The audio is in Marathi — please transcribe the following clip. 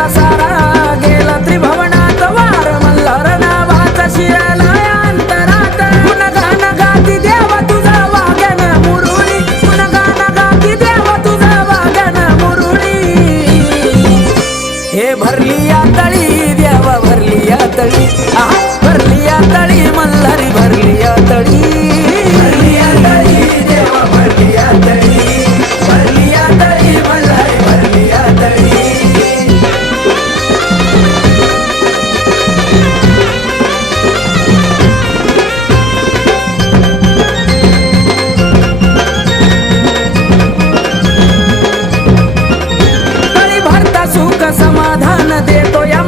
देवाचा सारा गेला त्रिभुवनात वार मल्हार नावाचा शिरला अंतरात. गुणगान गाती देव तुझा वाग्यान मुरुळी गुणगान गाती देव तुझा वाग्यान मुरुळी हे भरली या तळी समाधान दे तो या